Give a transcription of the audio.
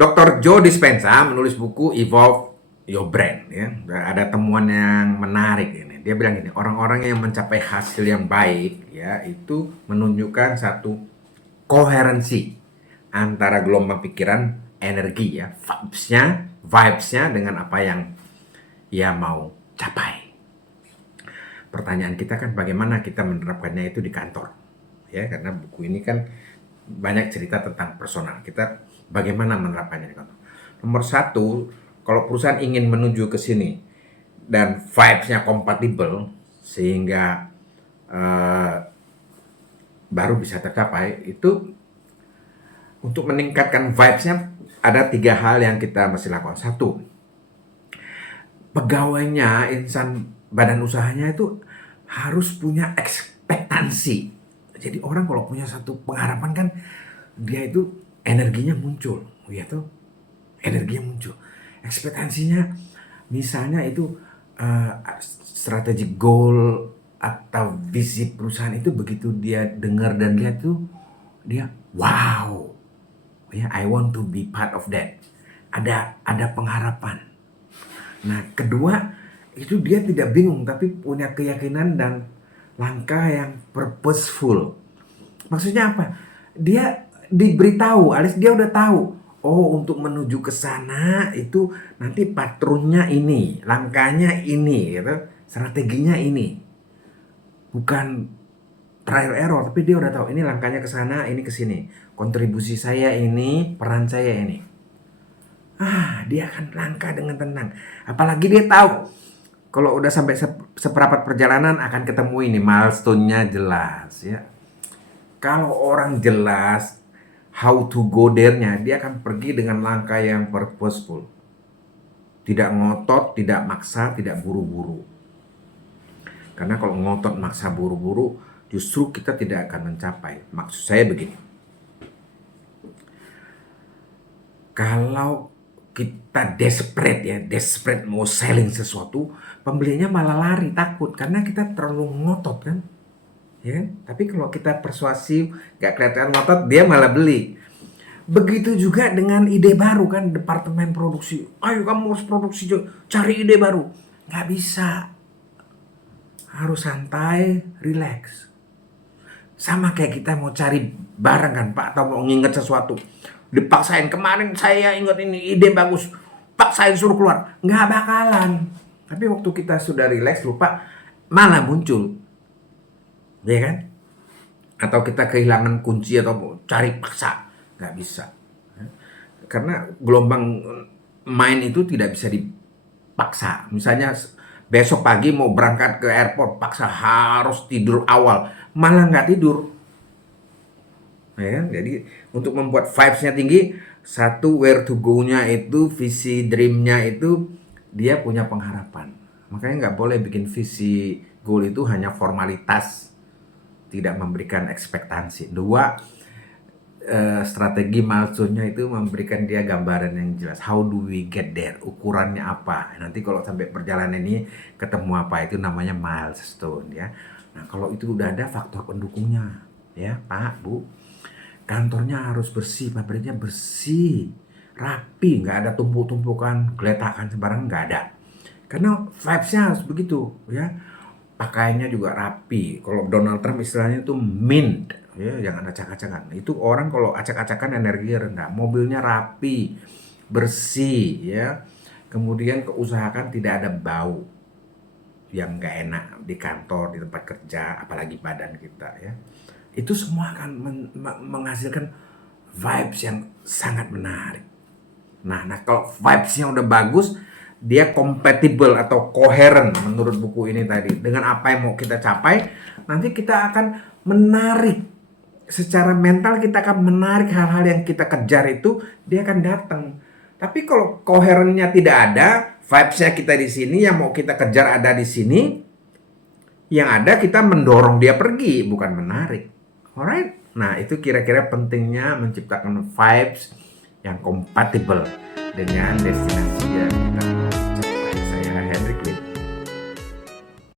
Dr. Joe Dispenza menulis buku Evolve Your Brain, ya. Ada temuan yang menarik ini. Dia bilang gini, orang-orang yang mencapai hasil yang baik, ya, itu menunjukkan satu koherensi antara gelombang pikiran, energi, ya, vibes-nya dengan apa yang ia mau capai. Pertanyaan kita kan bagaimana kita menerapkannya itu di kantor, ya, karena buku ini kan banyak cerita tentang personal. Kita bagaimana menerapkannya di kantor. Nomor satu, kalau perusahaan ingin menuju ke sini dan vibes-nya kompatibel sehingga baru bisa tercapai, itu untuk meningkatkan vibes-nya ada 3 hal yang kita mesti lakukan. Satu, pegawainya, insan badan usahanya itu harus punya ekspektansi. Jadi orang kalau punya satu pengharapan kan dia itu energinya muncul, ya tuh, energinya muncul. Ekspektasinya misalnya itu strategic goal atau visi perusahaan itu begitu dia dengar dan lihat tuh dia wow, ya, I want to be part of that. Ada pengharapan. Nah, kedua, itu dia tidak bingung tapi punya keyakinan dan langkah yang purposeful. Maksudnya apa? Dia diberitahu, alias dia udah tahu. Oh, untuk menuju ke sana itu nanti patronnya ini, langkahnya ini, gitu. Strateginya ini. Bukan trial error, tapi dia udah tahu ini langkahnya ke sana, ini ke sini. Kontribusi saya ini, peran saya ini. Dia akan langkah dengan tenang. Apalagi dia tahu kalau udah sampai seperempat perjalanan akan ketemu ini, milestone-nya jelas, ya. Kalau orang jelas how to go there-nya, dia akan pergi dengan langkah yang purposeful. Tidak ngotot, tidak maksa, tidak buru-buru. Karena kalau ngotot, maksa, buru-buru, justru kita tidak akan mencapai. Maksud saya begini. Kalau kita desperate mau selling sesuatu, pembelinya malah lari, takut karena kita terlalu ngotot kan, ya. Tapi kalau kita persuasif, nggak kelihatan ngotot, dia malah beli. Begitu juga dengan ide baru kan, departemen produksi, ayo kamu harus produksi, cari ide baru. Nggak bisa, harus santai, relax. Sama kayak kita mau cari barang kan Pak, atau mau nginget sesuatu, dipaksain, kemarin saya ingat ini ide bagus, paksain suruh keluar, nggak bakalan. Tapi waktu kita sudah relax, lupa, malah muncul, ya kan? Atau kita kehilangan kunci atau cari paksa, nggak bisa. Karena gelombang mind itu tidak bisa dipaksa. Misalnya besok pagi mau berangkat ke airport, paksa harus tidur awal, malah nggak tidur. Ya, jadi untuk membuat vibes-nya tinggi, satu, where to go-nya itu, visi dream-nya itu, dia punya pengharapan. Makanya nggak boleh bikin visi goal itu hanya formalitas, tidak memberikan ekspektasi. Dua, strategi milestone-nya itu memberikan dia gambaran yang jelas. How do we get there? Ukurannya apa? Nanti kalau sampai perjalanan ini ketemu apa, itu namanya milestone, ya. Nah, kalau itu udah ada faktor pendukungnya, ya Pak, Bu. Kantornya harus bersih, pabriknya bersih, rapi, nggak ada tumpuk-tumpukan, geletakan sembarangan, nggak ada. Karena vibes-nya harus begitu, ya. Pakaiannya juga rapi. Kalau Donald Trump istilahnya itu mint, ya, jangan acak-acakan. Itu orang kalau acak-acakan energi rendah. Mobilnya rapi, bersih, ya. Kemudian keusahakan tidak ada bau yang nggak enak di kantor, di tempat kerja, apalagi badan kita, ya. Itu semua akan menghasilkan vibes yang sangat menarik. Nah, kalau vibes-nya udah bagus, dia compatible atau koheren menurut buku ini tadi dengan apa yang mau kita capai, nanti kita akan menarik secara mental, kita akan menarik hal-hal yang kita kejar itu, dia akan datang. Tapi kalau koherennya tidak ada, vibes-nya kita di sini, yang mau kita kejar ada di sini, yang ada kita mendorong dia pergi, bukan menarik. Alright? Nah, itu kira-kira pentingnya menciptakan vibes yang kompatibel dengan destinasi yang kita